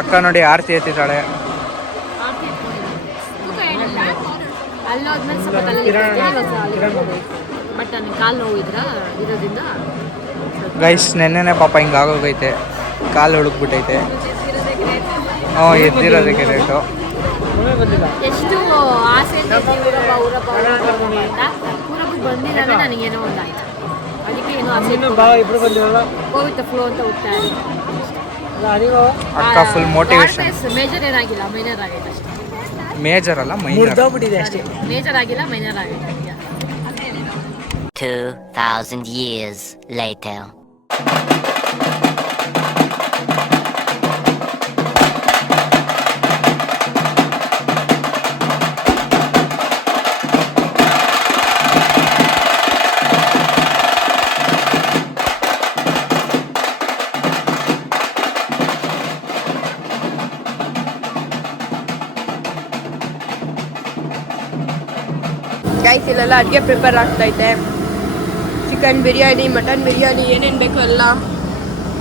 ಅಕ್ಕ ನೋಡಿ ಆರತಿ ಎತ್ತಿದ್ದಾಳೆ. ಅಲ್ಲೋದ್ಮೇಲೆ ಸ್ವಲ್ಪ ಬಟ್ ನನಗೆ ಕಾಲು ನೋವು ಇರೋದ್ರಿಂದ ಗೈಸ್ ನೆನ್ನೆನೆ ಪಾಪ ಹಿಂಗೆ ಆಗೋಗೈತೆ, ಕಾಲು ಹುಡುಕ್ಬಿಟ್ಟೈತೆ. ಎದ್ದಿರೋದಕ್ಕೆ ರೇಟು. ಎಷ್ಟು ಆಸೆ ಊರಬ್ಬ ಬಂದಿಲ್ಲ ನನಗೇನೋ ಒಂದಾಯ್ತು. ಅದಕ್ಕೆ ಏನೋ ಆಸೆ ಹೋಗುತ್ತೆ ಫ್ಲೋ ಅಂತ ಹೋಗ್ತಾ ಅಕ್ಕ ಫುಲ್ ಮೋಟಿವೇಶನ್. ಮೇಜರ್ ಏನಾಗಿಲ್ಲ, ಮೈನರ್ ಆಗೈತೆ ಅಷ್ಟೇ. ಮೇಜರ್ ಅಲ್ಲ, ಮೈನರ್ ಅಷ್ಟೇ. ಮೇಜರ್ ಆಗಿಲ್ಲ, ಮೈನರ್ ಆಗೈತೆ. 2000 years later. ಗೈಸ್ ಇಲ್ಲೆಲ್ಲ ಅಡುಗೆ ಪ್ರಿಪೇರ್ ಆಗ್ತೈತೆ. ಚಿಕನ್ ಬಿರಿಯಾನಿ, ಮಟನ್ ಬಿರಿಯಾನಿ, ಏನೇನು ಬೇಕೋ ಎಲ್ಲ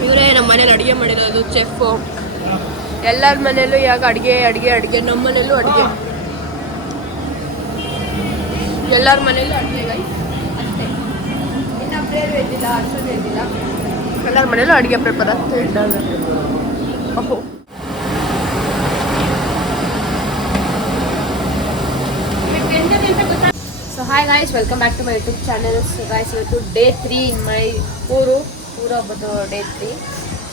ಇವರೇ ನಮ್ಮ ಮನೇಲಿ ಅಡುಗೆ ಮಾಡಿರೋದು ಚೆಫು. ಎಲ್ಲರ ಮನೇಲೂ ಯಾಕೆ ಅಡುಗೆ ನಮ್ಮ ಮನೇಲೂ ಅಡುಗೆ, ಎಲ್ಲರ ಮನೇಲೂ ಅಡುಗೆ ಗೈಸ್ ಅಷ್ಟೇ. ಇನ್ನೊಬ್ರೇನು ಇದ್ದಿಲ್ಲ, ಅಷ್ಟೊಂದು ಇದ್ದಿಲ್ಲ, ಎಲ್ಲರ ಮನೇಲೂ ಅಡುಗೆ ಪ್ರಿಪೇರ್ ಆಗ್ತದೆ. So hi guys, welcome back to my YouTube channel. So guys, ಇವತ್ತು ಡೇ 3 ಇನ್ ಮೈ ಊರ ಹಬ್ಬದ ಡೇ 3.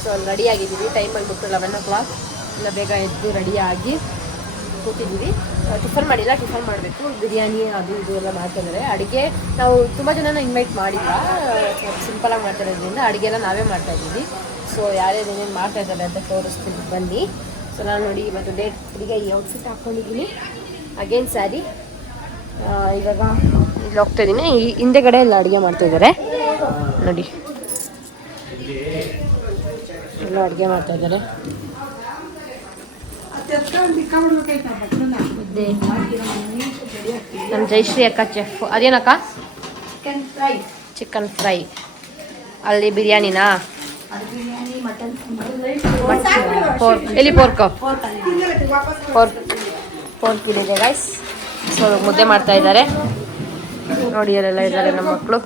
ಸೊ ಅಲ್ಲಿ ರೆಡಿ ಆಗಿದ್ದೀವಿ. ಟೈಮ್ ಆಗಿಬಿಟ್ಟು 11 o'clock. ಇಲ್ಲ ಬೇಗ ಎದ್ದು ರೆಡಿಯಾಗಿ ಕೂತಿದ್ದೀವಿ. ಟಿಫನ್ ಮಾಡಿಲ್ಲ, ಟಿಫನ್ ಮಾಡಬೇಕು. ಬಿರಿಯಾನಿ ಅದು ಇದು ಎಲ್ಲ ಮಾಡ್ತಿದ್ದಾರೆ. ಅಡುಗೆ ನಾವು ತುಂಬ ಜನನ ಇನ್ವೈಟ್ ಮಾಡಿಲ್ಲ, ಸಿಂಪಲಾಗಿ ಮಾಡ್ತಿರೋದ್ರಿಂದ ಅಡುಗೆ ಎಲ್ಲ ನಾವೇ ಮಾಡ್ತಾಯಿದ್ದೀವಿ. ಸೊ ಯಾರ್ಯಾರು ಏನೇನು ಮಾಡ್ತಾಯಿದ್ದಾರೆ ಅಂತ ತೋರಿಸ್ತೀನಿ ಬನ್ನಿ. ಸೊ ನಾನು ನೋಡಿ ಇವತ್ತು ಡೇ 3ಗೆ ಈ ಔಟ್ಫಿಟ್ ಹಾಕ್ಕೊಂಡಿದ್ದೀನಿ, ಅಗೇನ್ ಸ್ಯಾರಿ. ಇವಾಗ ಇಲ್ಲಿ ಹೋಗ್ತಾ ಇದ್ದೀನಿ. ಈ ಹಿಂದೆಗಡೆ ಎಲ್ಲ ಅಡುಗೆ ಮಾಡ್ತಾಯಿದ್ದಾರೆ ನೋಡಿ, ಎಲ್ಲ ಅಡುಗೆ ಮಾಡ್ತಾಯಿದ್ದಾರೆ. ನಮ್ಮ ಜಯಶ್ರೀ ಅಕ್ಕ ಚೆಫ್. ಅದೇನಕ್ಕ? Chicken fry. ಅಲ್ಲಿ ಬಿರಿಯಾನಿನಾ? ಎಲ್ಲಿ ಪೋರ್ಕ್ ಇದೆ ಗೈಸ್. ಸೊ ಮುದ್ದೆ ಮಾಡ್ತಾ ಇದ್ದಾರೆ ನೋಡಿ, ಅಲ್ಲೆಲ್ಲ ಇದ್ದಾರೆ ನಮ್ಮ ಮಕ್ಕಳು.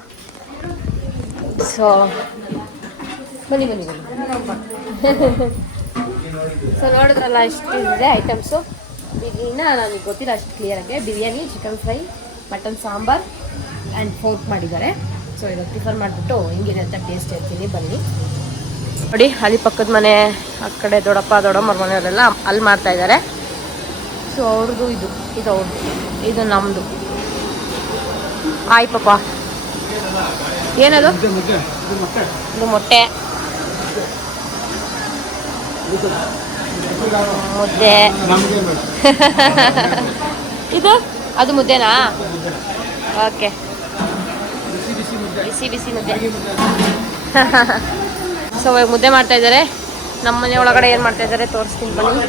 ಸೊ ಬನ್ನಿ ಸೊ ನೋಡಿದ್ರಲ್ಲ, ಇಷ್ಟು ಇದೆ ಐಟಮ್ಸು. ಇನ್ನು ನನಗೆ ಗೊತ್ತಿಲ್ಲ ಅಷ್ಟು ಕ್ಲಿಯರಾಗಿ. Biryani, chicken fry, mutton sambar and fork ಮಾಡಿದ್ದಾರೆ. ಸೊ ಇವಾಗ ಟಿಫನ್ ಮಾಡಿಬಿಟ್ಟು ಹಿಂಗಿದೆ ಅಂತ ಟೇಸ್ಟ್ ಹೇಳ್ತೀನಿ, ಬನ್ನಿ ನೋಡಿ. ಅಲ್ಲಿ ಪಕ್ಕದ ಮನೆ ಆ ಕಡೆ ದೊಡ್ಡಮ್ಮರ ಮನೆಯವರೆಲ್ಲ ಅಲ್ಲಿ ಮಾಡ್ತಾಯಿದ್ದಾರೆ. ಸೊ ಅವ್ರದ್ದು ಇದು ಅವ್ರದ್ದು, ಇದು ನಮ್ಮದು. ಆಯ್ ಪಾಪ, ಏನದು? ಇದು ಮೊಟ್ಟೆ, ಮುದ್ದೆ. ಇದು ಅದು ಮುದ್ದೆನಾ? ಓಕೆ, ಬಿಸಿ ಮುದ್ದೆ. ಸೊ ಇವಾಗ ಮುದ್ದೆ ಮಾಡ್ತಾ ಇದ್ದಾರೆ. ನಮ್ಮ ಮನೆ ಒಳಗಡೆ ಏನು ಮಾಡ್ತಾ ಇದ್ದಾರೆ ತೋರಿಸ್ತೀನಿ ಬನ್ನಿ.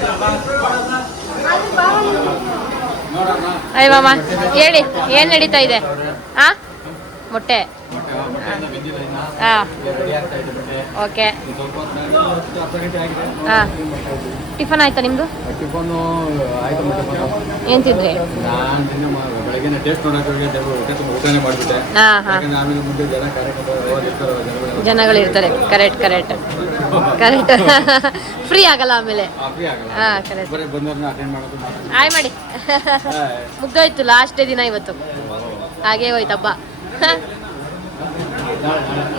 ಅಯ್ಯ ಮಾಮ ಹೇಳಿ, ಏನು ನಡೀತಾ ಇದೆ? ಹಾಂ, ಮೊಟ್ಟೆ. ಹಾಂ, ಓಕೆ. ಹಾಂ, ಟಿಫನ್ ಆಯ್ತಾ ನಿಮ್ಮದು? ಏನು ತಿಂದ್ರಿ? ಹಾಂ ಹಾಂ, ಜನಗಳಿರ್ತಾರೆ. ಕರೆಕ್ಟ್ ಫ್ರೀ ಆಗಲ್ಲ ಆಮೇಲೆ. ಹಾಂ ಕರೆಕ್ಟ್. ಆಯ್ ಮಾಡಿ ಮುಗ್ದೋಯ್ತು, ಲಾಸ್ಟೇ ದಿನ ಇವತ್ತು. ಹಾಗೇ ಹೋಯ್ತು ಹಬ್ಬ.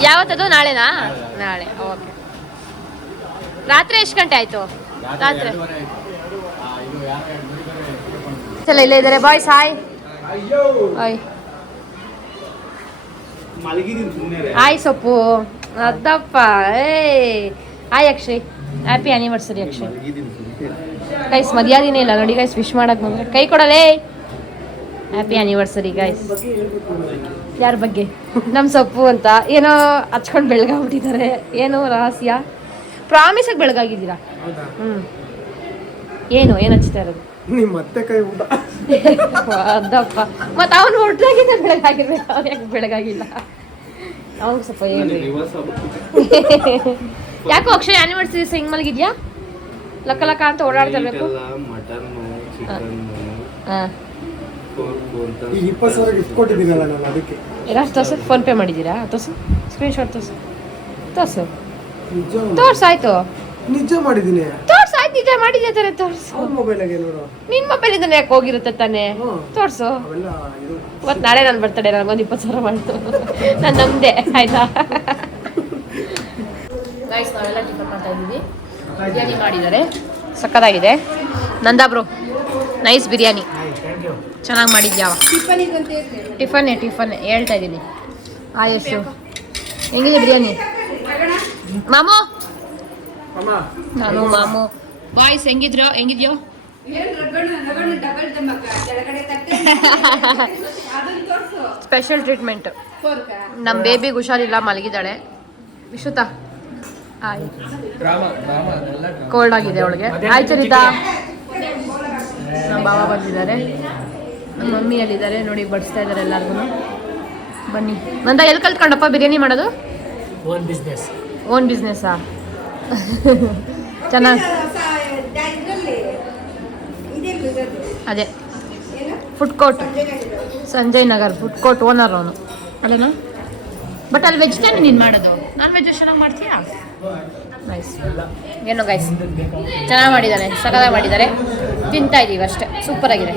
ಯಾವತ್ತದು? ನಾಳೆನಾ? ನಾಳೆ. ಓಕೆ. ರಾತ್ರಿ ಎಷ್ಟು ಗಂಟೆ ಆಯಿತು? ರಾತ್ರಿ ಎಲ್ಲ ಇಲ್ಲೇ ಇದ್ದಾರೆ ಬಾಯ್ಸ್. ಹಾಯ್ ಹಾಯ್ ಸೊಪ್ಪು ಅದಪ್ಪ. Hi Akshay, happy anniversary Akshay. Guys ಮರ್ಯಾದಿನೇ ಇಲ್ಲ ನೋಡಿ ಗೈಸ್, ವಿಶ್ ಮಾಡಕ್ಕೆ ಬಂದರೆ ಕೈ ಕೊಡಲೇ. Happy anniversary guys. ಯಾರ ಬಗ್ಗೆ? ನಮ್ಮ ಸೊಪ್ಪು ಅಂತ ಏನೋ ಹಚ್ಕೊಂಡು ಬೆಳಗಾಗ್ಬಿಟ್ಟಿದ್ದಾರೆ. ಏನೋ ರಹಸ್ಯ. ಪ್ರಾಮಿಸಾಗಿ ಬೆಳಗಾಗಿದ್ದೀರಾ? ಏನು ಹಚ್ತಾ ಇರೋದು? ಮತ್ತೆ ಕೈ ಊಟ ಅದಪ್ಪ. ಮತ್ತು ಅವನು ಹೊರಟಾಗಿಂದ ಬೆಳಗಾಗಿರ್ಬೇಕು, ಅವ್ನು ಯಾಕೆ ಬೆಳಗಾಗಿಲ್ಲ? ಅವನು ಸ್ವಲ್ಪ ಹೇಳ್ರಿ. ಯಾಕೋ ಅಕ್ಷಯ್ ಆ್ಯನಿವರ್ಸರಿ ಹೆಂಗೆ ಮಲಗಿದ್ಯಾ? ಲಕ್ಕ ಲಕ್ಕ ಅಂತ ಓಡಾಡ್ತಾ ಇರಬೇಕು. ಮಟನ್ನು ಚಿಕನ್ನು ಹಾಂ ಈಗ 20,000 ಗಿಫ್ಟ್ ಕೊಟ್ಟಿದ್ದೀನಲ್ಲ ನಾನು ಅದಕ್ಕೆ. ಯಾರು ತೋರ್ಸು? ಫೋನ್ ಪೇ ಮಾಡಿದ್ದೀರಾ? ತೋರ್ಸು, ಸ್ಕ್ರೀನ್ಶಾಟ್ ತೋರ್ಸು. ತೋರ್ಸು, ನಿಜ ತೋರ್ಸಾಯ್ತು. ನಿಜ ಮಾಡಿದ್ದೀನಿ. ತೋರ್ಸಾಯ್ತು, ನಿಜ ಮಾಡಿದ್ಯಾ ತಾನೆ? ತೋರ್ಸು. ಅವ್ರ ಮೊಬೈಲಾಗೆ ನೋಡು. ನಿನ್ನ ಮೊಬೈಲಿಂದ ಯಾಕೆ ಹೋಗಿರುತ್ತೆ ತಾನೆ? ತೋರ್ಸು. ಅವೆಲ್ಲ ಇದು ಇವತ್ತು ನಾಳೆ ನಾನು ಬರ್ತಡೆ, ನನಗೊಂದು 20,000 ಮಾಡ್ತು. ನಾನು ನಮ್ದೆ ಆಯ್ತಾ? ಗೈಸ್, ನಾವೆಲ್ಲ ಟಿಫನ್ ಮಾಡ್ತಾ ಇದ್ದೀವಿ. ಬಿರಿಯಾನಿ ಮಾಡಿದ್ದಾರೆ, ಸಕ್ಕತ್ತಾಗಿದೆ. ನಂದಾ ಬ್ರೋ, ನೈಸ್ ಬಿರಿಯಾನಿ, ಚೆನ್ನಾಗಿ ಮಾಡಿದ್ಯಾವ. ಟಿಫನ್ ಹೇಳ್ತಾ ಇದ್ದೀನಿ. ಆಯುಷು, ಹೆಂಗಿದೆ ಬಿರಿಯಾನಿ? ಮಾಮು, ನಾನು ಮಾಮು. ಬಾಯ್ಸ್ ಹೆಂಗಿದ್ಯೋ? Special treatment. ನಮ್ಮ ಬೇಬಿಗೆ ಹುಷಾರಿಲ್ಲ, ಮಲಗಿದ್ದಾಳೆ. ವಿಶುತಾ ಆಯ್, ಕೋಲ್ಡ್ ಆಗಿದೆ ಅವಳಿಗೆ. ಆಯ್ತು ನಿತಾ. ನಮ್ಮ ಬಾವ ಬಂದಿದ್ದಾರೆ, ನಮ್ಮ ಮಮ್ಮಿ ಅಲ್ಲಿದ್ದಾರೆ ನೋಡಿ, ಬಡಿಸ್ತಾ ಇದ್ದಾರೆ ಎಲ್ಲರಿಗೂ. ಬನ್ನಿ. ನಂದ ಎಲ್ಲಿ ಕಲ್ತ್ಕೊಂಡಪ್ಪ ಬಿರಿಯಾನಿ ಮಾಡೋದು? ಓನ್ ಬಿಸ್ನೆಸ್ಸಾ? ಚೆನ್ನಾಗಿ. ಅದೇ food court, Sanjay Nagar food court owner ಅವನು, ಅಲ್ಲೇನಾ? ಬಟ್ ಅಲ್ಲಿ ವೆಜ್ ತಾನೆ ನೀನು ಮಾಡೋದು, ನಾನ್ ವೆಜ್ ಚೆನ್ನಾಗಿ ಮಾಡ್ತೀಯಾ? ನೈಸ್. ಏನೋ ಗೈಸ್, ಚೆನ್ನಾಗಿ ಮಾಡಿದ್ದಾರೆ, ಸಕತ್ತಾಗಿ ಮಾಡಿದ್ದಾರೆ. ತಿಂತಾ ಇದ್ದೀವಿ ಅಷ್ಟೇ, ಸೂಪರ್ ಆಗಿದೆ.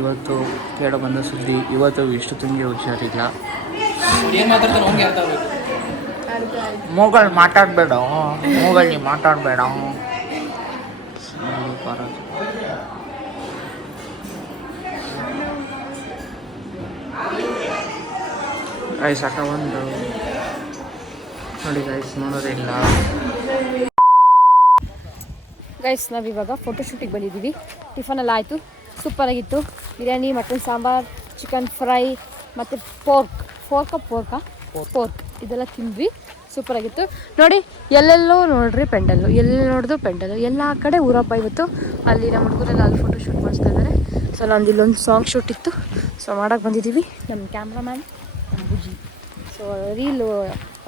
ಇವತ್ತು ಕೇಳ ಬಂದ ಸುದ್ದಿ, ಇವತ್ತು ವಿಷ್ಣು ತುಂಗೆ ಹುಷಾರಿಲ್ಲ. ಮೂಗಲ್ ಮಾತಾಡಬೇಡ, ಮೂಗಲ್ಲಿ ಮಾತಾಡಬೇಡ. ಗೈಸ್ ಅಕ್ಕ ಒಂದು ನೋಡಿ ಗೈಸ್, ನೋಡೋದಿಲ್ಲ. ಗೈಸ್, ನಾವಿವಾಗ ಫೋಟೋಶೂಟಿಗೆ ಬಂದಿದ್ದೀವಿ. ಟಿಫನ್ ಎಲ್ಲ ಆಯಿತು, ಸೂಪರಾಗಿತ್ತು. Biryani, mutton sambar, chicken fry ಮತ್ತು ಪೋರ್ಕ್ ಇದೆಲ್ಲ ತಿಂದ್ವಿ, ಸೂಪರಾಗಿತ್ತು. ನೋಡಿ, ಎಲ್ಲೆಲ್ಲೋ ನೋಡ್ರಿ ಪೆಂಡಲ್ಲು, ಎಲ್ಲಿ ನೋಡಿದ್ರು ಪೆಂಡಲ್ಲು, ಎಲ್ಲ ಕಡೆ ಊರಪ್ಪ ಇವತ್ತು. ಅಲ್ಲಿ ನಮ್ಮ ಹುಡುಗರೆಲ್ಲ ಅಲ್ಲಿ ಫೋಟೋಶೂಟ್ ಮಾಡಿಸ್ತಾ ಇದ್ದಾರೆ. ಸೊ ನಂದು ಇಲ್ಲೊಂದು ಸಾಂಗ್ ಶೂಟ್ ಇತ್ತು, ಸೊ ಮಾಡೋಕ್ಕೆ ಬಂದಿದ್ದೀವಿ. ನಮ್ಮ ಕ್ಯಾಮ್ರಾಮ್ಯಾನ್ ನಮ್ಮ ಬುಜ್ಜಿ. ಸೊ ರೀಲು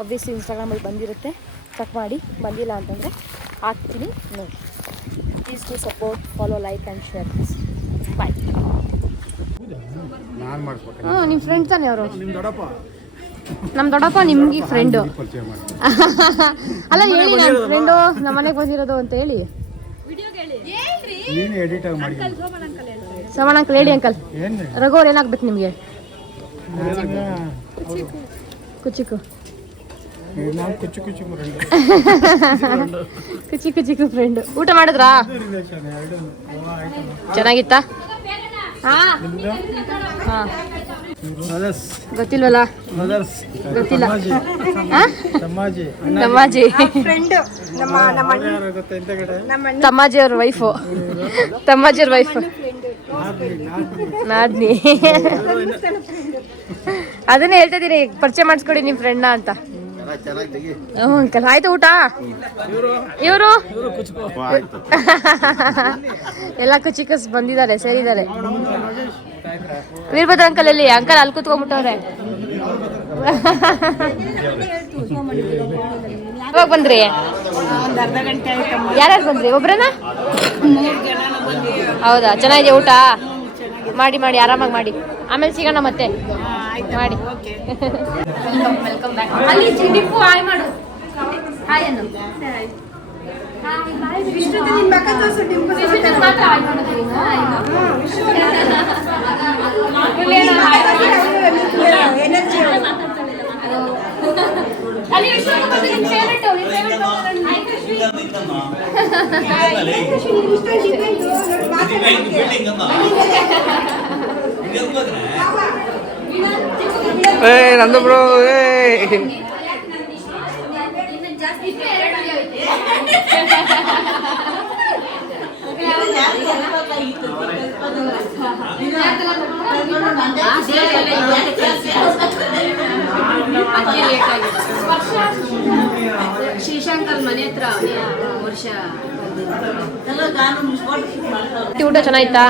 ಒಬ್ವಿಯಸ್ಲಿ ಇನ್ಸ್ಟಾಗ್ರಾಮಲ್ಲಿ ಬಂದಿರುತ್ತೆ, ಚೆಕ್ ಮಾಡಿ. ಬಂದಿಲ್ಲ ಅಂತಂದರೆ ಹಾಕ್ತೀನಿ ನೋಡಿ. Please to support, follow, like and share. Bye. ಹ್ಞೂ, ನಿಮ್ಮ ಫ್ರೆಂಡ್ ತಾನೆ ಅವರು? ನಮ್ಮ ದೊಡ್ಡಪ್ಪ ನಿಮ್ಗೆ ಫ್ರೆಂಡು ಅಲ್ಲ? ಹೇಳಿ, ನನ್ನ ಫ್ರೆಂಡು ನಮ್ಮ ಮನೆಗೆ ಬಂದಿರೋದು ಅಂತ ಹೇಳಿ. ಸೋಮಣ್ಣ ಅಂಕಲ್ ಹೇಳಿ. ಅಂಕಲ್ ರಘು ಅವ್ರು ಏನಾಗ್ಬೇಕು ನಿಮಗೆ? ಕುಚಿಕು ಕುಚಿಕು ಫ್ರೆಂಡು. ಊಟ ಮಾಡಿದ್ರಾ? ಚೆನ್ನಾಗಿತ್ತಾ? ಹಾಂ, ಗೊತ್ತಿಲ್ವಲ್ಲ? ಗೊತ್ತಿಲ್ಲ. ತಮ್ಮಾಜಿ ಅವ್ರ ವೈಫು, ನಾದ್ನಿ. ಅದನ್ನೇ ಹೇಳ್ತಾ ಇದ್ದೀನಿ, ಪರಿಚಯ ಮಾಡಿಸ್ಕೊಡಿ ನಿಮ್ಮ ಫ್ರೆಂಡ್ನ ಅಂತ. ಹ್ಞೂ ಅಂಕಲ್, ಆಯ್ತು ಊಟ? ಇವರು ಎಲ್ಲ ಕುಚಿಕಸ್ ಬಂದಿದ್ದಾರೆ, ಸೇರಿದ್ದಾರೆ. ವೀರಭದ್ರ ಅಂಕಲ್ ಎಲ್ಲಿ? ಅಂಕಲ್ ಅಲ್ಲಿ ಕೂತ್ಕೊಂಡ್ಬಿಟ್ಟವ್ರೆ. ಯಾವಾಗ ಬಂದ್ರಿ? ಯಾರ್ಯಾರು ಬಂದ್ರಿ? ಒಬ್ರನಾ? ಹೌದಾ? ಚೆನ್ನಾಗಿದೆ ಊಟ? ಮಾಡಿ ಆರಾಮಾಗಿ ಮಾಡಿ, ಆಮೇಲೆ ಸಿಗೋಣ ಮತ್ತೆ. ಮಾಡಿ. Welcome back. ಅಲ್ಲಿ ಡಿಪ್ಪು ಹಾಯ್ ಮಾಡು. ಹಾಯ್ ಅನ್ನು. ಮಾತ್ರ ಹಾಯ್ ಮಾಡೋದು. ಅಲ್ಲಿ ನಂದು ಬ್ರೋ. ಶ್ರೀಶಂಕರ್ ಮನೆ ಹತ್ರ ವರ್ಷ. ಊಟ ಚೆನ್ನಾಗಿತ್ತಾ?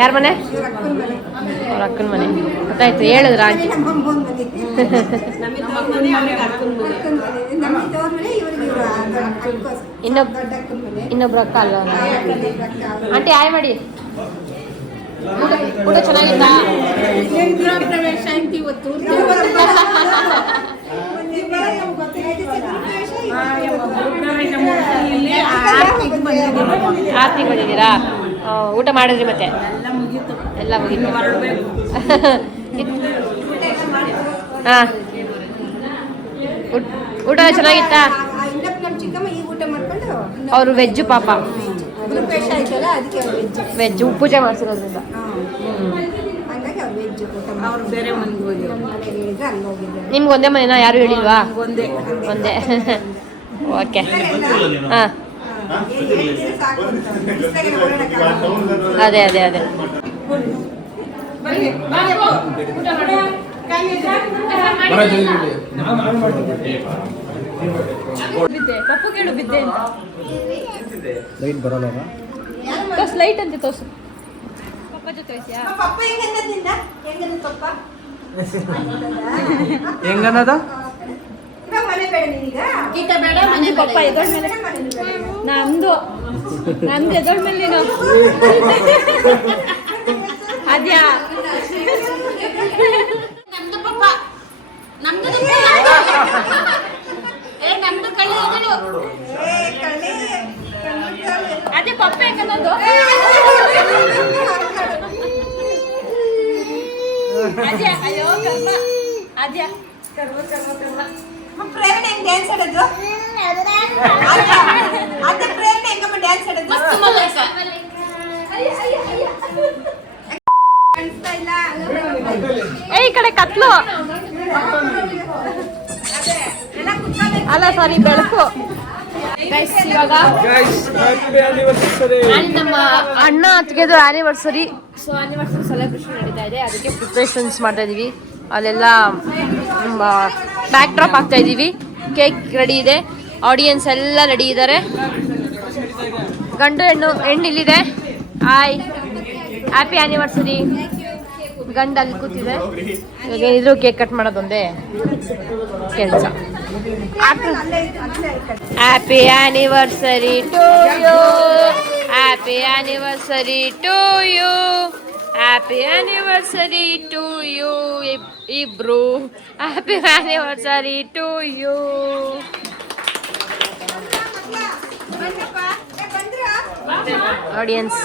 ಯಾರ ಮನೆ? ಅವ್ರ ಅಕ್ಕನ ಮನೆ. ಗೊತ್ತಾಯ್ತು, ಹೇಳಿದ್ರ ಆಂಟಿ. ಇನ್ನೊಬ್ರು ಅಕ್ಕ ಅಲ್ವಾ ಆಂಟಿ ಆಯ್ ಮಾಡಿ ಊಟ ಚೆನ್ನಾಗಿತ್ತಾ ಆರ್ತಿಗೆ ಬಂದಿದ್ದೀರಾ ಊಟ ಮಾಡಿದ್ರಿ ಮತ್ತೆ ಎಲ್ಲ ಮುಗೀತು ಹಾಂ ಊಟ ಚೆನ್ನಾಗಿತ್ತಾ ಅವರು ವೆಜ್ಜು ಪಾಪ ವೆಜ್ ಪೂಜೆ ಮಾಡಿಸಿರೋದ್ರಿಂದ ನಿಮ್ಗೆ ಒಂದೇ ಮನೆನಾ ಯಾರು ಹೇಳಿಲ್ವಾ ಒಂದೇ ಓಕೆ ಹಾಂ ಅದೇ ಅದೇ ಅದೇ ಕಪ್ಪು ಕೇಳು ಬಿದ್ದೆ ಅಂತ ಲೈಟ್ ಬರಲ್ಲ ತೋರ್ಸು ಲೈಟ್ ಅಂತ ತೋರ್ಸು ಪಪ್ಪ ಜೊತೆ ಹೆಂಗನ್ನದ ಪಪ್ಪ ಎದೊಳ್ ಮೇಲೆ ನಮ್ದು ಎದೊಳ್ ಮೇಲೆ ನೀನು ಅದ್ಯಾ ನಮ್ದು ಪಪ್ಪ ನಮ್ದು ನಮ್ದು ಕಳ್ಳಿ ಅದೇ ಪಪ್ಪ ಹೆಂಗನ್ನೋದು ಅದ್ಯಾ ಅಯ್ಯೋ ಕರ್ಮ ಅದ್ಯಾ ಕರ್ಮ ಕರ್ಮ ಕರ್ಮ ಪ್ರೇರಣೆ ಹೆಂಗ್ ಡ್ಯಾನ್ಸ್ ಆಡೋದು ಅದೇ ಪ್ರೇರಣೆ ಹೆಂಗಮ್ಮ ಡ್ಯಾನ್ಸ್ ಆಡೋದು ಈ ಕಡೆ ಕತ್ಲು ಅಲ್ಲ ಸಾರಿ ಬೆಳಕು ಇವಾಗ ನಮ್ಮ ಅಣ್ಣ ಅತ್ತಿಗೆದು ಆನಿವರ್ಸರಿ ಸೊ ಆನಿವರ್ಸರಿ ಸೆಲೆಬ್ರೇಷನ್ ನಡೀತಾ ಇದೆ ಅದಕ್ಕೆ ಪ್ರಿಪ್ರೇಷನ್ಸ್ ಮಾಡ್ತಾ ಇದೀವಿ ಅಲ್ಲೆಲ್ಲ ಬ್ಯಾಕ್ ಡ್ರಾಪ್ ಆಗ್ತಾ ಇದೀವಿ ಕೇಕ್ ರೆಡಿ ಇದೆ ಆಡಿಯನ್ಸ್ ಎಲ್ಲ ರೆಡಿ ಇದ್ದಾರೆ ಗಂಡು ಹೆಣ್ಣು ಇಲ್ಲಿದೆ ಹಾಯ್ ಹ್ಯಾಪಿ ಆನಿವರ್ಸರಿ ಗಂಡ ಅಲ್ಲಿ ಕೂತಿದೆ ಇವಾಗ ಏನಿದ್ರು ಕೇಕ್ ಕಟ್ ಮಾಡೋದೊಂದೇ ಕೆಲಸ happy anniversary to you happy anniversary to you happy anniversary to you ಇಬ್ರು happy anniversary to you audience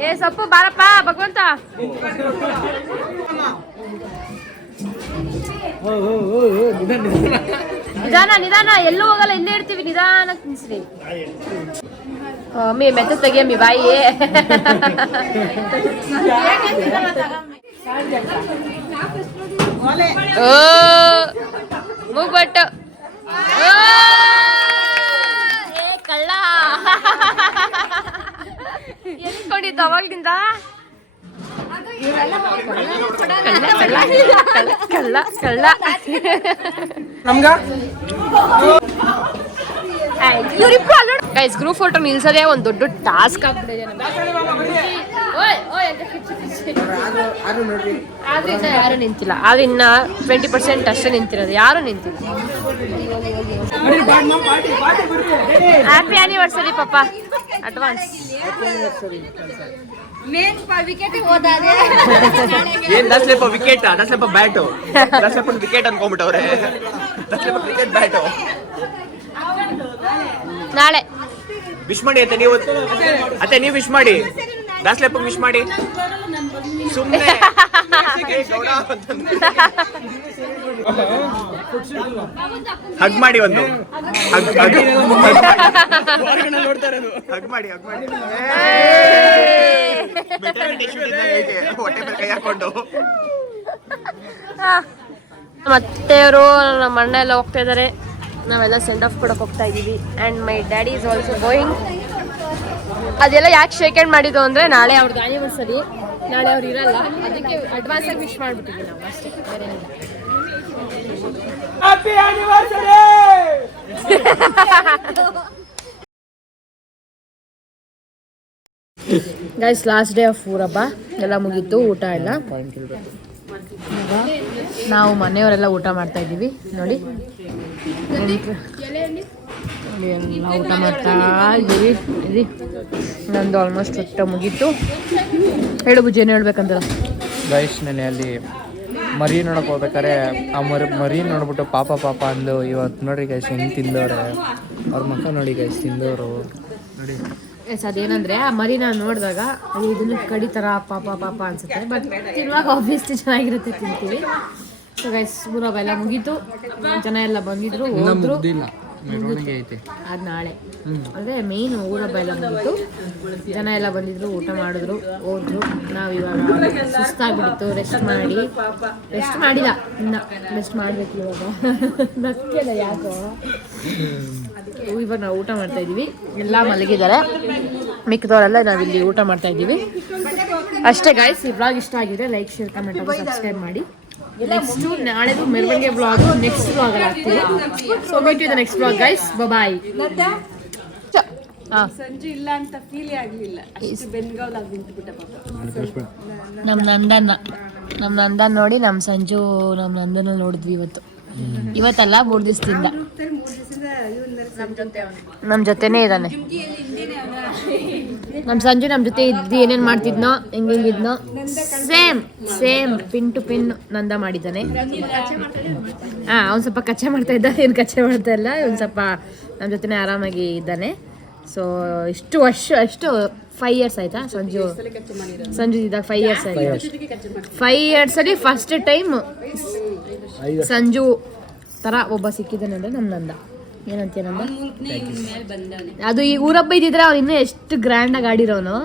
ಏ ಸೊಪ್ಪು ಬಾರಪ್ಪ ಭಗವಂತ ನಿಧಾನ ನಿಧಾನ ಎಲ್ಲೂ ಹೋಗಲ್ಲ ಇಲ್ಲೇ ಇರ್ತೀವಿ ನಿಧಾನ ತಿನ್ಸ್ರಿ ಮಮ್ಮಿ ಮೆತ್ತ ತೆಗಿಯಮ್ಮಿ ಬಾಯಿ ಓ ಮೂಗ್ಬಟ್ಟು ಏ ಕಳ್ಳ ಎತ್ಕೊಂಡಿದ್ದ ಅವಾಗ್ಲಿಂದ ಕಳ್ಳ ಕಳ್ಳ ಗೈಸ್ ಗ್ರೂಪ್ ಫೋಟೋ ನಿಲ್ಸೋದೇ ಒಂದು ದೊಡ್ಡ ಟಾಸ್ಕ್ ಆಗ್ಬಿಟ್ಟಿದೆ ಆದ್ರೆ ಇನ್ನ ಯಾರು ನಿಂತಿಲ್ಲ ಆದ್ರೆ ಇನ್ನ 20% ಅಷ್ಟೇ ನಿಂತಿರೋದು ಯಾರು ನಿಂತಿಲ್ಲ ಹ್ಯಾಪಿ ಆನಿವರ್ಸರಿ ಪಾಪ ಅಡ್ವಾನ್ಸ್ ಏನ್ ದಸ್ಲೆಪ್ಪ ವಿಕೆಟ್ ದಸ್ಲೆಪ್ಪ ಬ್ಯಾಟು ದಸ್ಲೆಪ್ಪ ವಿಕೆಟ್ ಅನ್ಕೊಂಡ್ಬಿಟ್ಟವ್ರೆ ದಸ್ಲೆಪ್ಪ ಕ್ರಿಕೆಟ್ ಬ್ಯಾಟು ನಾಳೆ ವಿಶ್ ಮಾಡಿ ಅತ್ತೆ ನೀವು ಅತ್ತೆ ನೀವು ವಿಶ್ ಮಾಡಿ ದಾಸ್ಲೆಪ್ಪ ವಿಶ್ ಮಾಡಿ ಸುಮ್ಮನೆ ಹಗ್ ಮಾಡಿ ಒಂದು ಹಗ್ ಮಾಡಿ ಹೊಟ್ಟೆ ಮೇಲೆ ಕೈ ಹಾಕೊಂಡು ಮತ್ತೆಯವರು ನಮ್ಮ ಅಣ್ಣ ಎಲ್ಲ ಹೋಗ್ತಾ ಇದ್ದಾರೆ ನಾವೆಲ್ಲ ಸೆಂಡ್ ಆಫ್ ಕೊಡಕ್ಕೆ ಹೋಗ್ತಾ ಇದ್ದೀವಿ and my daddy is also going ಅದೆಲ್ಲ ಯಾಕೆ ಶೇಕ್ ಹ್ಯಾಂಡ್ ಮಾಡಿದ್ದು ಅಂದರೆ ನಾಳೆ ಅವ್ರದ್ದು ಆನಿವರ್ಸರಿ ನಾಳೆ ಅವ್ರು ಇರಲ್ಲ ಅದಕ್ಕೆ ಅಡ್ವಾನ್ಸ್ ಆಗಿ ವಿಶ್ ಮಾಡಿಬಿಟ್ಟಿದ್ವಿ ನಾವು ಅಷ್ಟೇ ಬೇರೆ ಏನಿಲ್ಲ happy anniversary guys last day of ಊರಬ್ಬ ಎಲ್ಲ ಮುಗೀತು ಊಟ ಎಲ್ಲ ನಾವು ಮನೆಯವರೆಲ್ಲ ಊಟ ಮಾಡ್ತಾ ಇದ್ದೀವಿ ನೋಡಿ. ನಾವು ಊಟ ಮಾಡ್ತಾ ಇದ್ದೀವಿ. ಇರಿ ನಂದು ಆಲ್ಮೋಸ್ಟ್ ಊಟ ಮುಗೀತು. ಹೇಳು ಬುಜ್ಜಿ, ಏನು ಹೇಳ್ಬೇಕಂತ? ಗೈಸ್ ನೆನೆ ಅಲ್ಲಿ ಮರಿ ನೋಡಕ್ ಹೋಗ್ಬೇಕಾರೆ ಆ ಮರಿ ನೋಡ್ಬಿಟ್ಟು ಪಾಪ ಅಂದು ಇವತ್ತು ನೋಡ್ರಿ ಗೈಸ್ ಹೆಂಗೆ ತಿಂದವ್ರೆ. ಅವ್ರ ಮಕ್ಕ ನೋಡಿ ಗೈಸ್ ತಿಂದವರು ನೋಡಿ. ಎಸ್ ಅದೇನಂದ್ರೆ ಆ ಮರಿನ ನೋಡಿದಾಗ ಇದನ್ನು ಕಡಿತಾರ ಪಾಪ ಅನ್ಸುತ್ತೆ. ಬಟ್ ತಿನ್ನುವಾಗ ಆಬ್ವಿಯಸ್ಲಿ ಚೆನ್ನಾಗಿರುತ್ತೆ, ತಿಂತೀವಿ. ಸೊ ಗೈಸ್ ಊರ ಹಬ್ಬ ಎಲ್ಲ ಮುಗೀತು. ಜನ ಎಲ್ಲ ಬಂದಿದ್ರು, ಹೋದ್ರು. ಅದು ನಾಳೆ ಅಂದರೆ ಮೇನ್ ಊರ ಹಬ್ಬ ಎಲ್ಲ ಮುಗೀತು. ಜನ ಎಲ್ಲ ಬಂದಿದ್ರು, ಊಟ ಮಾಡಿದ್ರು, ಹೋದ್ರು. ನಾವಿವಾಗ ಸುಸ್ತಾಗ್ಬಿಡ್ತು, ರೆಸ್ಟ್ ಮಾಡಿಲ್ಲ ಇನ್ನು ರೆಸ್ಟ್ ಮಾಡಬೇಕು ಇವಾಗ. ನಕ್ಕೆಲ್ಲ ಯಾಕೋ. ಇವಾಗ ನಾವು ಊಟ ಮಾಡ್ತಾ ಇದ್ದೀವಿ, ಎಲ್ಲ ಮಲಗಿದ್ದಾರೆ. ಮಿಕ್ಕದವರೆಲ್ಲ ನಾವಿಲ್ಲಿ ಊಟ ಮಾಡ್ತಾ ಇದ್ದೀವಿ ಅಷ್ಟೇ. ಗಾಯ್ಸ್ ಈ ವ್ಲಾಗ್ ಇಷ್ಟ ಆಗಿದೆ, ಲೈಕ್ ಶೇರ್ ಕಮೆಂಟ್ ಹಾಗೂ ಸಬ್ಸ್ಕ್ರೈಬ್ ಮಾಡಿ. ನೆಕ್ಸ್ಟು ನಾಳೆದು ಮೆರವಣಿಗೆ ವ್ಲಾಗು ನೆಕ್ಸ್ಟ್ ವ್ಲಾಗಲ್ಲಿ ಆಗ್ತೀವಿ. So meet you the next vlog guys, bye. Sanju ಇಲ್ಲ ಅಂತ ಫೀಲ್ ಆಗಲಿಲ್ಲ, ಅಷ್ಟು ಬೆನ್ಗಾವಲಾಗಿ ನಿಂತುಬಿಟ್ಟ ಪಾಪ. ನಮ್ಮ ನಂದನ್ ನೋಡಿ ನಮ್ಮ ಸಂಜು ನಮ್ಮ ನಂದನ ನೋಡಿದ್ವಿ ಇವತ್ತಲ್ಲ 3 ದಿವಸದಿಂದ ನಮ್ಮ ಜೊತೆನೇ ಇದ್ದಾನೆ. ನಮ್ಮ ಸಂಜು ನಮ್ಮ ಜೊತೆ ಇದ್ದು ಏನೇನು ಮಾಡ್ತಿದ್ನೋ ಹೆಂಗಿದ್ನೋ ಸೇಮ್ ಪಿನ್ ಟು ಪಿನ್ ನಂದ ಮಾಡಿದ್ದಾನೆ. ಅವ್ನು ಸ್ವಲ್ಪ ಕಚ್ಚೆ ಮಾಡ್ತಾ ಇದ್ದ, ಏನು ಕಚ್ಚೆ ಮಾಡ್ತಾ ಇಲ್ಲ. ಒಂದು ಸ್ವಲ್ಪ ನಮ್ಮ ಜೊತೆನೇ ಆರಾಮಾಗಿ ಇದ್ದಾನೆ. ಸೊ ಇಷ್ಟು 5 ಇಯರ್ಸ್ ಆಯ್ತಾ ಸಂಜು ಇದ್ದಾಗ 5 ಇಯರ್ಸ್ ಆಯ್ತು. 5 ಇಯರ್ಸಲ್ಲಿ ಫಸ್ಟ್ ಟೈಮ್ ಸಂಜು ಥರ ಒಬ್ಬ ಸಿಕ್ಕಿದ್ದಾನೆ ಅಂದರೆ ನಮ್ಮ ನಂದ. ಏನಂತೀಯ ನಂದ? ಅದು ಈ ಊರಬ್ಬ ಇದ್ದಿದ್ರೆ ಅವ್ನು ಇನ್ನೂ ಎಷ್ಟು ಗ್ರ್ಯಾಂಡಾಗಿ ಆಡಿರೋನು.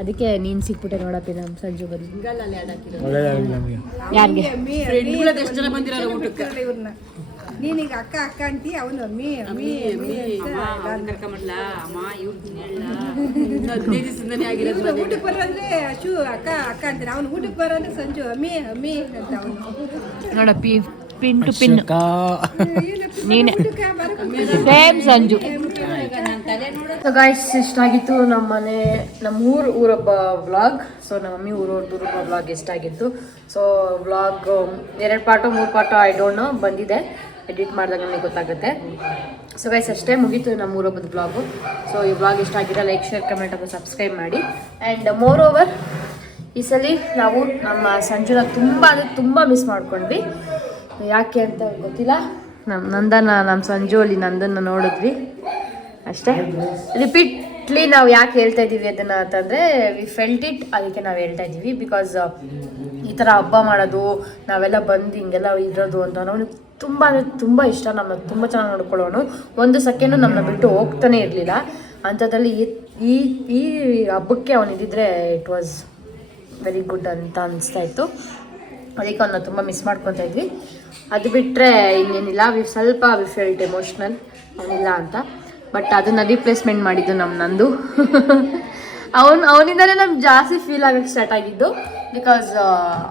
ಅದಕ್ಕೆ ನೀನು ಸಿಕ್ಬಿಟ್ಟೆ ನೋಡಪ್ಪಿ ನಮ್ಮ ಸಂಜು ಬರೀ. ಯಾರಿಗೆ ನೀನೀಗ ಅಕ್ಕ ಅಂತಿ, ಅವನು ಊಟಕ್ಕೆ ಬರೋದ್ರೆ ಅಶು ಅಕ್ಕ ಅಂತಾನೆ, ಅವನು ಊಟಕ್ಕೆ ಬರೋದ್ರೆ ಸಂಜು ಅಮ್ಮಿ ಅಂತ ಅವನು ನೋಡಪ್ಪಿ. ಪಿನ್ ಟು ಪಿನ್ ನೀನೆ ಸೇಮ್ ಸಂಜು. ಸೊ ಗೈಸ್ ಇಷ್ಟ ಆಗಿತ್ತು ನಮ್ಮ ಊರೊಬ್ಬ ವ್ಲಾಗ್. ಸೊ ನಮ್ಮ ಮಮ್ಮಿ ಊರೊಬ್ಬ ವ್ಲಾಗ್ ಇಷ್ಟ ಆಗಿತ್ತು. So vlog 2 part 3 part I don't know, ಬಂದಿದೆ. ಎಡಿಟ್ ಮಾಡಿದಾಗ ನನಗೆ ಗೊತ್ತಾಗುತ್ತೆ. ಸೊ ಗೈಸ್ ಅಷ್ಟೇ, ಮುಗೀತು ನಮ್ಮ ಊರೊಬ್ಬದ ವ್ಲಾಗು. ಸೊ ಈ ವ್ಲಾಗ್ ಇಷ್ಟ ಆಗಿದೆ, ಲೈಕ್ ಶೇರ್ ಕಮೆಂಟ್ ಹಾಗೂ ಸಬ್ಸ್ಕ್ರೈಬ್ ಮಾಡಿ. ಆ್ಯಂಡ್ ಮೋರ್ ಓವರ್ ಈ ಸಲ ನಾವು ನಮ್ಮ ಸಂಜುನ ತುಂಬ ಮಿಸ್ ಮಾಡ್ಕೊಂಡ್ವಿ. ಯಾಕೆ ಅಂತ ಗೊತ್ತಿಲ್ಲ. ನಮ್ಮ ಸಂಜು ಅಲ್ಲಿ ನಂದನ್ನ ನೋಡಿದ್ವಿ ಅಷ್ಟೇ. ರಿಪೀಟ್ಲಿ ನಾವು ಯಾಕೆ ಹೇಳ್ತಾ ಇದ್ದೀವಿ ಅದನ್ನು ಅಂತಂದರೆ ವಿ ಫೆಲ್ಟ್ ಇಟ್, ಅದಕ್ಕೆ ನಾವು ಹೇಳ್ತಾ ಇದ್ದೀವಿ. ಬಿಕಾಸ್ ಈ ಥರ ಹಬ್ಬ ಮಾಡೋದು, ನಾವೆಲ್ಲ ಬಂದು ಹಿಂಗೆಲ್ಲ ಇರೋದು ಅಂತ ಅವನಿಗೆ ತುಂಬ ಇಷ್ಟ. ನಮ್ಮನ್ನ ತುಂಬ ಚೆನ್ನಾಗಿ ನೋಡ್ಕೊಳ್ಳೋನು. ಒಂದು ಸೆಕೆಂಡು ನಮ್ಮನ್ನ ಬಿಟ್ಟು ಹೋಗ್ತಾನೆ ಇರಲಿಲ್ಲ. ಅಂಥದ್ರಲ್ಲಿ ಈ ಹಬ್ಬಕ್ಕೆ ಅವನಿದ್ದಿದ್ರೆ ಇಟ್ ವಾಸ್ ವೆರಿ ಗುಡ್ ಅಂತ ಅನಿಸ್ತಾ ಇತ್ತು. ಅದಕ್ಕೆ ಅವನ್ನ ತುಂಬ ಮಿಸ್ ಮಾಡ್ಕೊತಾ ಇದ್ವಿ. ಅದು ಬಿಟ್ಟರೆ ಇನ್ನೇನಿಲ್ಲ. ವಿ ಫೆಲ್ಟ್ ಎಮೋಷ್ನಲ್ ಅವನಿಲ್ಲ ಅಂತ. ಬಟ್ ಅದನ್ನು ರೀಪ್ಲೇಸ್ಮೆಂಟ್ ಮಾಡಿದ್ದು ನಂದು. ಅವನಿಂದಲೇ ನಮ್ಗೆ ಜಾಸ್ತಿ ಫೀಲ್ ಆಗೋಕ್ಕೆ ಸ್ಟಾರ್ಟ್ ಆಗಿದ್ದು. ಬಿಕಾಸ್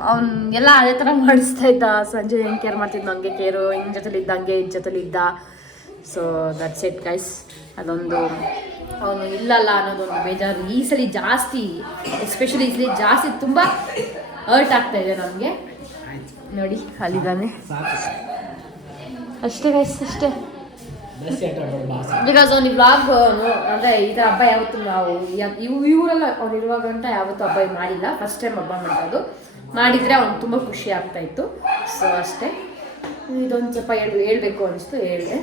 ಅವ್ನು ಎಲ್ಲ ಅದೇ ಥರ ಮಾಡಿಸ್ತಾ ಇದ್ದ. ಸಂಜೆ ಹೆಂಗೆ ಕೇರ್ ಮಾಡ್ತಿದ್ದು ಹಂಗೆ ಕೇರು, ಹಿಂಗೆ ಜೊತೆಲಿದ್ದ ಹಂಗೆ ಜೊತೆಲಿದ್ದ. So that's it guys. ಅದೊಂದು ಅವನು ಇಲ್ಲಲ್ಲ ಅನ್ನೋದೊಂದು ಬೇಜಾರು ಈ ಸಲ ಜಾಸ್ತಿ, ಎಸ್ಪೆಷಲಿ ಈ ಸಲ ಜಾಸ್ತಿ ತುಂಬ ಹರ್ಟ್ ಆಗ್ತಾ ಇದೆ ನಮಗೆ. ನೋಡಿ ಅಲ್ಲಿದ್ದಾನೆ ಅಷ್ಟೇ ಗೈಸ್, ಅಷ್ಟೇ. ಬಿಕಾಸ್ ಅವ್ನು ವ್ಲಾಗ್ ಅಂದರೆ ಈ ಥರ ಹಬ್ಬ ಯಾವತ್ತೂ ನಾವು ಇವರೆಲ್ಲ ಅವ್ನು ಇರುವಾಗ ಅಂತ ಯಾವತ್ತೂ ಹಬ್ಬ ಮಾಡಿಲ್ಲ. ಫಸ್ಟ್ ಟೈಮ್ ಹಬ್ಬ ಮಾಡೋದು. ಮಾಡಿದರೆ ಅವ್ನು ತುಂಬ ಖುಷಿ ಆಗ್ತಾಯಿತ್ತು. ಸೊ ಅಷ್ಟೇ. ಇದೊಂದು ಸ್ವಲ್ಪ ಹೇಳ್ಬೇಕು ಅನಿಸ್ತು, ಹೇಳಿದೆ.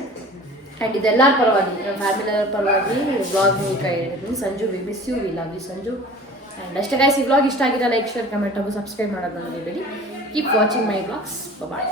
ಆ್ಯಂಡ್ ಇದೆಲ್ಲರ ಪರವಾಗಿ, ನಮ್ಮ ಫ್ಯಾಮಿಲಿಯವ್ರ ಪರವಾಗಿ ವ್ಲಾಗ್ ಮೂಲಕ ಹೇಳಿದ್ವಿ. Sanju we miss you, we love you Sanju. And ಅಷ್ಟೇ ಗೈಸ್, ಈ ವ್ಲಾಗ್ ಇಷ್ಟ ಆಗಿದೆ, ಲೈಕ್ ಶೇರ್ ಕಮೆಂಟ್ ಹಾಗೂ ಸಬ್ಸ್ಕ್ರೈಬ್ ಮಾಡೋದನ್ನು ಮರಿಬೇಡಿ. Keep watching my vlogs. Bye.